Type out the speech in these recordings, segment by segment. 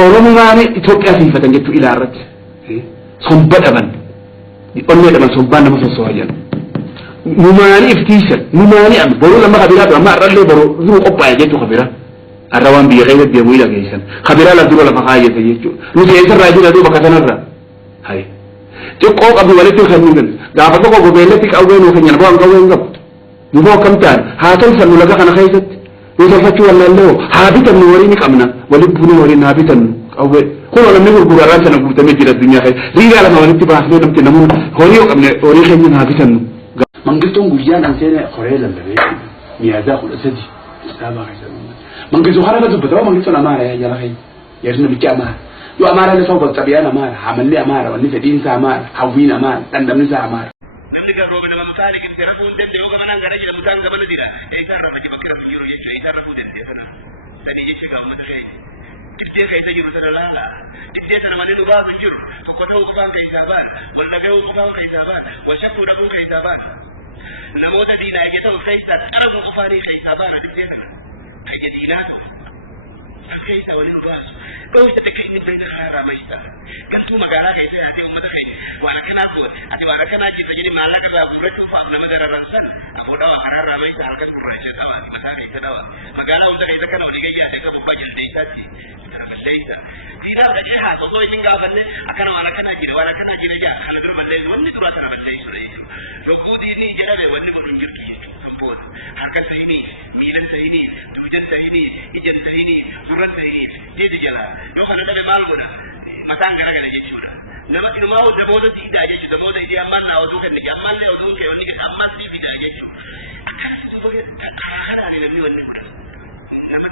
Oromummaani Itoophiyaa siifatan jettu ilaarratti somba dhaban onnee dhaban sombaan nama sossooyan numaani iftiisan numaani am boru lama kabira amma arralle boru nu qophaa'e jettu kabira arrawaan biyya keessatti deemuu ila geessan kabira la dura lafa haayete jechu nu seessa raajira duuba kasanarra hay xiqqoo qabdu walitti kennuun gaafa tokko gobeellatti qawwee nu keenya bo'an qawween qabu nu boo kamtaan haa tolfan nu laga kana keessatti nu tolfachuu wallallee haa bitan nu warii ni qabna walitti bunu warii naa bitan qawwee kun wala mi gurguraraan sana guutamee jira addunyaa keessa riigaa lama walitti baasnee namti namuun horii qabne horii keenya naa bitan mangistoon guyyaan an seene qoree lallabee miyaadaa 13 kitaaba keessatti mangistoon hara dubbata mangistoon amaara yaa jala kee yeesna bicha amaara yo amaara le sooba tabiyaan amaara hamalli amaara wanni fedhiin sa amaara hawwiin amaara dandamni sa amaara namni garuu nama mutaani kan rafuun danda'u kana gara jira mutaan gabala dira eegaa ramadi bakka fiiro eegaa rafuu danda'u sadi jechi gamma ta'e itti keessa jiru sadalaa itti sana malee dhugaa jiru tokko ta'uu dhugaa keessaa baan walla ga'uu dhugaa keessaa baan washabuu dhaquu keessaa baan namoota diinaa jedhamu keessaa qara buufaanii keessaa baan fayya diinaa keessaa waliin baasu dhoofi tattakeenya bilisa haaraa bayisa galtuu magaalaa keessaa ati uummata waan akkanaa kun ati waan akkanaa jirtu jedhi maallaqa irraa fudhachuuf nama gararraansan akkuma dhawa kanarraa bayisa harka surraacha qaba mataa keessa dhawa magaalaa hunda keessa kana walii gayyaa akka bubbaa jirtee isaatti isa diinaa dhajee haa tokko isin gaafanne akkana waan akkanaa jira waan akkanaa jira jaa kana darmallee wanni dura sana balleessu lubbuu diinii jedhame wanni kun hin jirtu jechuudha harka sayidii miila sayidii dugda sayidii ija sayidii gurra sayidii jedhi jala yookaan dhabe maal godha mataan kana kana jechuudha nama tilmaa namoota diidaa jechuudha namoota ijii ammaan dhaawwatuu kan ijii ammaan dhaawwatuu kee wanni kan ammaan diidaa jechuudha akkasumas karaadhi namni wanni godha nama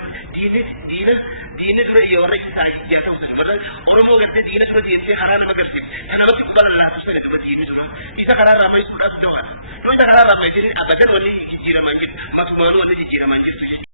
diina dura yoo rajin taa'ee jedhamu balan oromoo garte diina dura jettee karaa nama garte kana bakka barraa asuma nama diina dura isa karaa nama isa karaa nama isa karaa nama isa akka kan wanni jijjiiramaa jiru akkuma wanni jijjiiramaa jiru